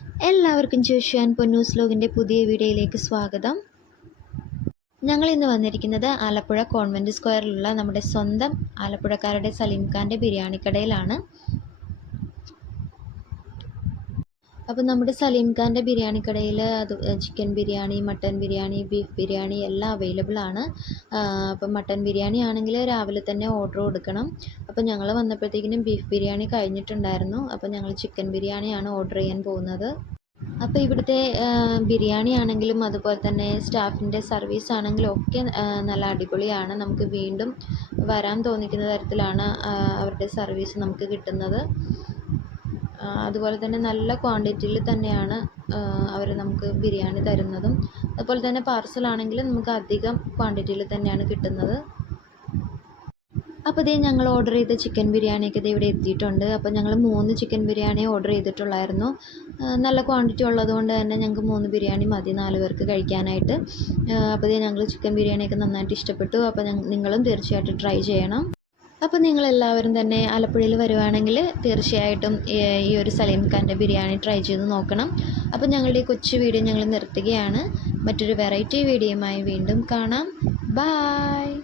എല്ലാവർക്കും ജോഷി ആൻഡ് പൊന്നൂസ് ലോഗിന്റെ പുതിയ വീഡിയോയിലേക്ക് സ്വാഗതം. ഞങ്ങൾ ഇന്ന് വന്നിരിക്കുന്നത് ആലപ്പുഴ കോൺവെന്റ് സ്ക്വയറിലുള്ള നമ്മുടെ സ്വന്തം ആലപ്പുഴക്കാരുടെ സലീം ഖാന്റെ ബിരിയാണി കടയിലാണ് അപ്പോൾ നമ്മുടെ സലീം ഖാന്റെ ബിരിയാണി കടയിൽ അത് chicken biryani mutton biryani beef biryani എല്ലാം അവൈലബിൾ ആണ്. അപ്പം മട്ടൻ ബിരിയാണി ആണെങ്കിൽ രാവിലെ തന്നെ ഓർഡർ കൊടുക്കണം. അപ്പോൾ ഞങ്ങൾ വന്നപ്പോഴത്തേക്കിനും ബീഫ് ബിരിയാണി കഴിഞ്ഞിട്ടുണ്ടായിരുന്നു. അപ്പോൾ ഞങ്ങൾ ചിക്കൻ ബിരിയാണിയാണ് ഓർഡർ ചെയ്യാൻ പോകുന്നത്. അപ്പോൾ ഇവിടുത്തെ ബിരിയാണി ആണെങ്കിലും അതുപോലെ തന്നെ സ്റ്റാഫിന്റെ സർവീസ് ആണെങ്കിലും ഒക്കെ നല്ല അടിപൊളിയാണ്. നമുക്ക് വീണ്ടും വരാൻ തോന്നിക്കുന്ന തരത്തിലാണ് അവരുടെ സർവീസ് നമുക്ക് കിട്ടുന്നത്. അതുപോലെ തന്നെ നല്ല ക്വാണ്ടിറ്റിയിൽ തന്നെയാണ് അവർ നമുക്ക് ബിരിയാണി തരുന്നതും. അതുപോലെ തന്നെ പാർസൽ പാർസലാണെങ്കിലും നമുക്ക് അധികം ക്വാണ്ടിറ്റിയിൽ തന്നെയാണ് കിട്ടുന്നത്. അപ്പോൾ ഇതേ ഞങ്ങൾ ഓർഡർ ചെയ്ത ചിക്കൻ ബിരിയാണിയൊക്കെ ഇത് ഇവിടെ എത്തിയിട്ടുണ്ട്. അപ്പോൾ ഞങ്ങൾ മൂന്ന് ചിക്കൻ ബിരിയാണി ഓർഡർ ചെയ്തിട്ടുള്ളായിരുന്നു. നല്ല ക്വാണ്ടിറ്റി ഉള്ളതുകൊണ്ട് തന്നെ ഞങ്ങൾക്ക് മൂന്ന് ബിരിയാണി മതി നാല് പേർക്ക് കഴിക്കാനായിട്ട്. അപ്പോൾ ഇതേ ഞങ്ങൾ ചിക്കൻ ബിരിയാണിയൊക്കെ നന്നായിട്ട് ഇഷ്ടപ്പെട്ടു. അപ്പോൾ നിങ്ങളും തീർച്ചയായിട്ടും ട്രൈ ചെയ്യണം. അപ്പോൾ നിങ്ങളെല്ലാവരും തന്നെ ആലപ്പുഴയിൽ വരുവാണെങ്കിൽ തീർച്ചയായിട്ടും ഈ ഒരു സലീം ഖാന്റെ ബിരിയാണി ട്രൈ ചെയ്ത് നോക്കണം. അപ്പോൾ ഞങ്ങളുടെ കൊച്ചു വീഡിയോ ഞങ്ങൾ നിർത്തുകയാണ്. മറ്റൊരു വെറൈറ്റി വീഡിയോയുമായി വീണ്ടും കാണാം. ബായ്